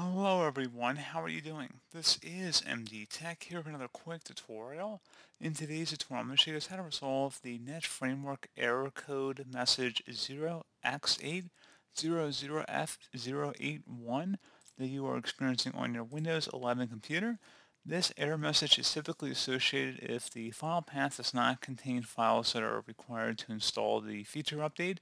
Hello everyone, how are you doing? This is MD Tech here with another quick tutorial. In today's tutorial, I'm going to show you guys how to resolve the Net Framework error code message 0x800f081 that you are experiencing on your Windows 11 computer. This error message is typically associated if the file path does not contain files that are required to install the feature update.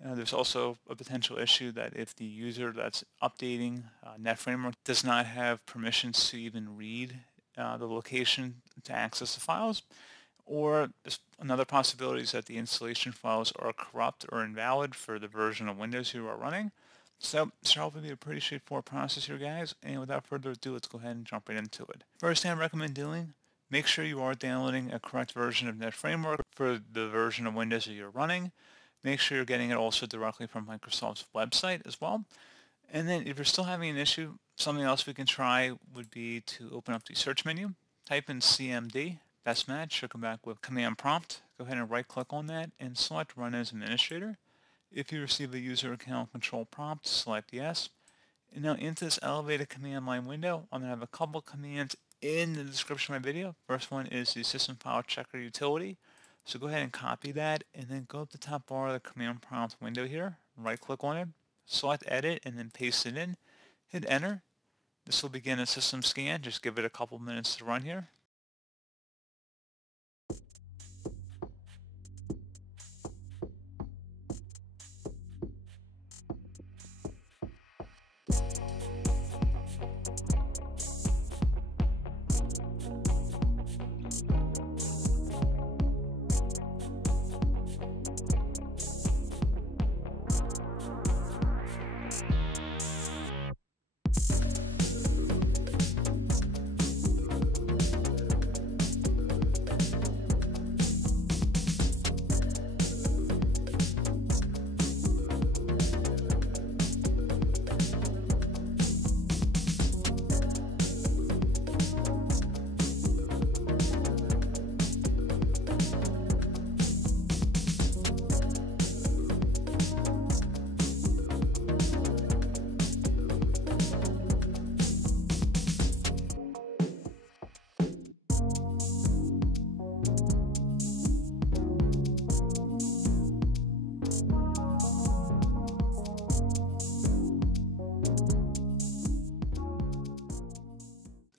There's also a potential issue that if the user that's updating NetFramework does not have permissions to even read the location to access the files, or another possibility is that the installation files are corrupt or invalid for the version of Windows you are running. So this should hopefully be a pretty straightforward process here, guys, and without further ado, let's go ahead and jump right into it. First thing I recommend doing, make sure you are downloading a correct version of NetFramework for the version of Windows that you're running. Make sure you're getting it also directly from Microsoft's website as well. And then if you're still having an issue, something else we can try would be to open up the search menu, type in CMD, best match, should come back with command prompt. Go ahead and right click on that and select run as administrator. If you receive a user account control prompt, select yes. And now into this elevated command line window, I'm going to have a couple commands in the description of my video. First one is the system file checker utility. So go ahead and copy that and then go up the top bar of the command prompt window here, right click on it, select edit and then paste it in, hit enter. This will begin a system scan, just give it a couple minutes to run here.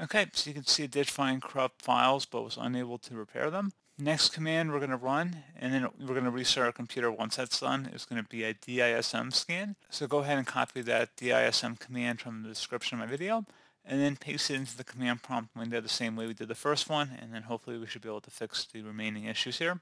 Okay, so you can see it did find corrupt files but was unable to repair them. Next command we're going to run, and then we're going to restart our computer once that's done. It's going to be a DISM scan. So go ahead and copy that DISM command from the description of my video, and then paste it into the command prompt window the same way we did the first one, and then hopefully we should be able to fix the remaining issues here.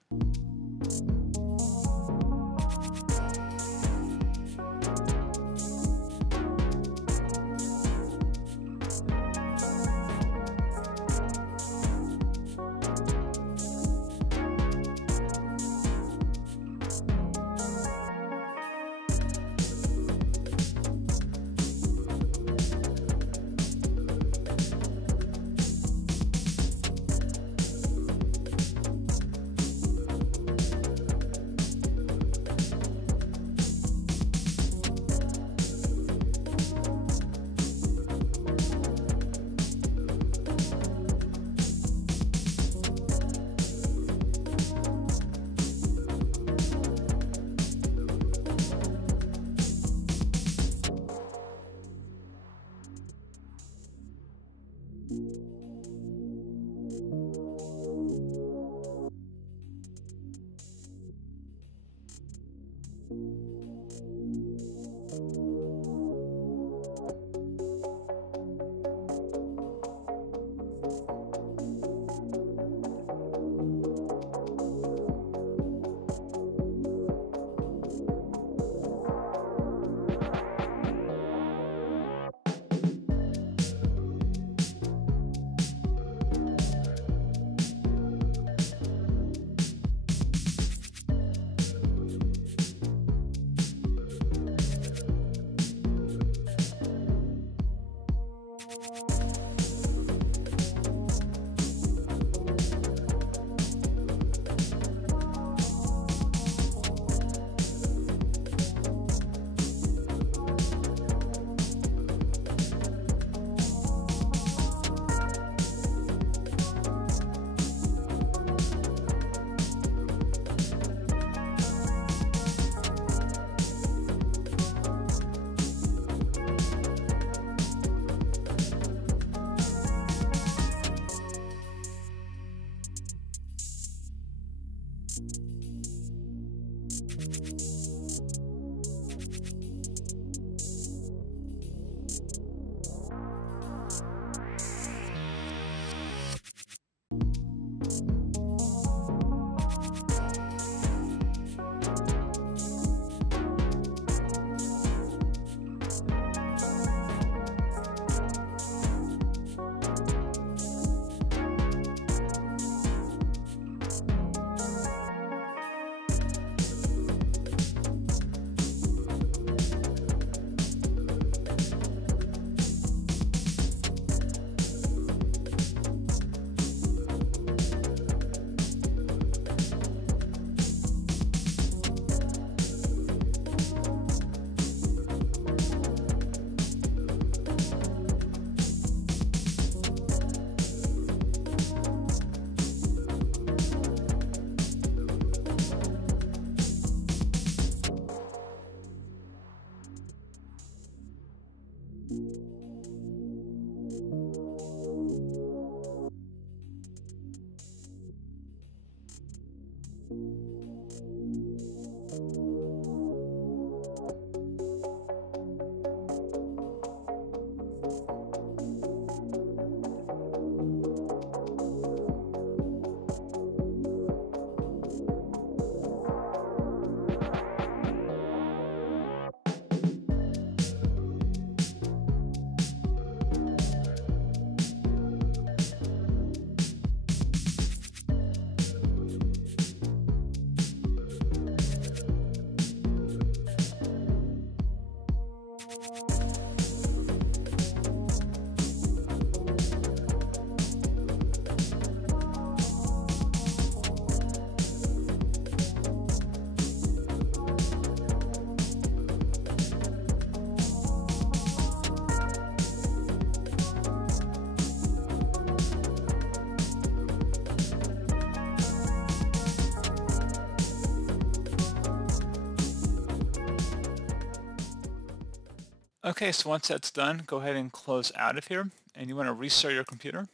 Okay, so once that's done, go ahead and close out of here, and you want to restart your computer.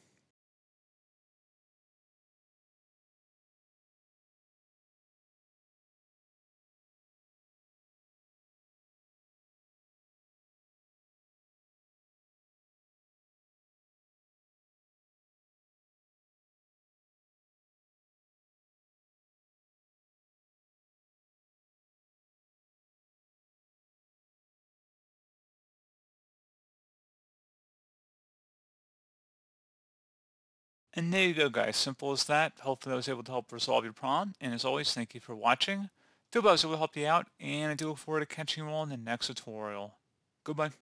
And there you go, guys. Simple as that. Hopefully I was able to help resolve your problem. And as always, thank you for watching. I hope I was able to help you out, and I do look forward to catching you all in the next tutorial. Goodbye.